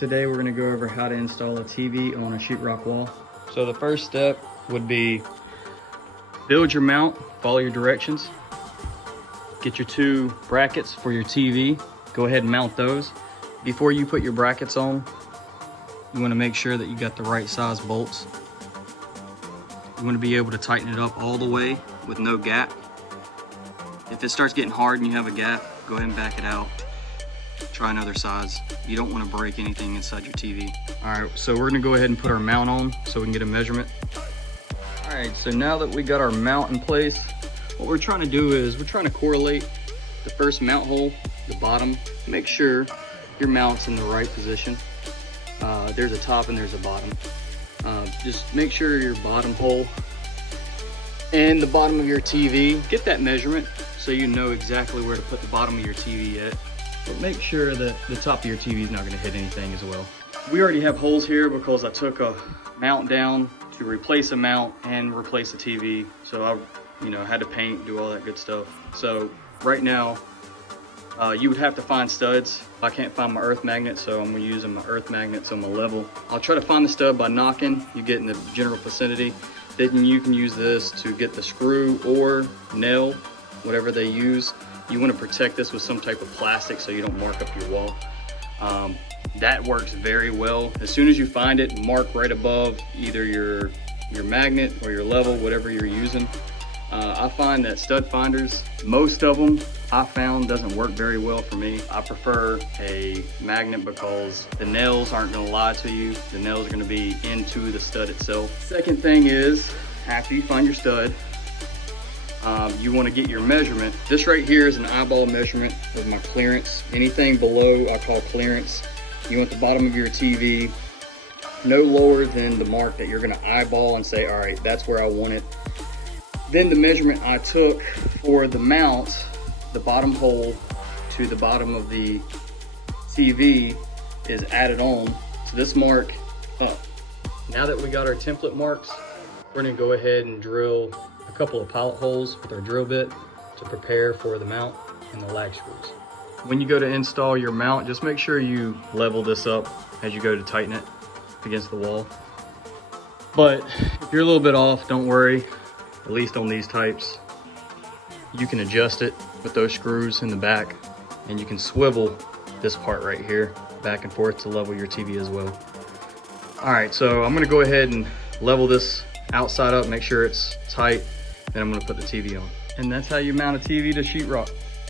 Today we're going to go over how to install a TV on a sheetrock wall. So the first step would be build your mount, follow your directions. Get your two brackets for your TV. Go ahead and mount those. Before you put your brackets on, you want to make sure that you got the right size bolts. You want to be able to tighten it up all the way with no gap. If it starts getting hard and you have a gap, go ahead and back it out. Try another size. You don't want to break anything inside your TV. All right, so we're gonna go ahead and put our mount on so we can get a measurement. All right, so now that we got our mount in place, what we're trying to do is we're trying to correlate the first mount hole, the bottom. Make sure your mount's in the right position. There's a top and there's a bottom. Just make sure your bottom hole and the bottom of your TV, get that measurement so you know exactly where to put the bottom of your TV at. But make sure that the top of your TV is not going to hit anything as well. We already have holes here because I took a mount down to replace a mount and replace the TV. So I had to paint, do all that good stuff. So right now, you would have to find studs. I can't find my earth magnet, so I'm using my earth magnets on my level. I'll try to find the stud by knocking. You get in the general vicinity. Then you can use this to get the screw or nail, whatever they use. You want to protect this with some type of plastic so you don't mark up your wall. That works very well. As soon as you find it, mark right above either your magnet or your level, whatever you're using. I find that stud finders, most of them I found doesn't work very well for me. I prefer a magnet because the nails aren't going to lie to you. The nails are going to be into the stud itself. Second thing is, after you find your stud, you want to get your measurement. This right here is an eyeball measurement of my clearance. Anything below I call clearance. You want the bottom of your TV no lower than the mark that you're going to eyeball and say, all right, that's where I want it. Then the measurement I took for the mount, the bottom hole to the bottom of the TV is added on to this mark up. Now that we got our template marks, we're going to go ahead and drill a couple of pilot holes with our drill bit to prepare for the mount and the lag screws. When you go to install your mount, just make sure you level this up as you go to tighten it against the wall. But if you're a little bit off, don't worry. At least on these types, you can adjust it with those screws in the back, and you can swivel this part right here back and forth to level your TV as well. All right, so I'm gonna go ahead and level this outside up, make sure it's tight, then I'm gonna put the TV on. And that's how you mount a TV to sheetrock.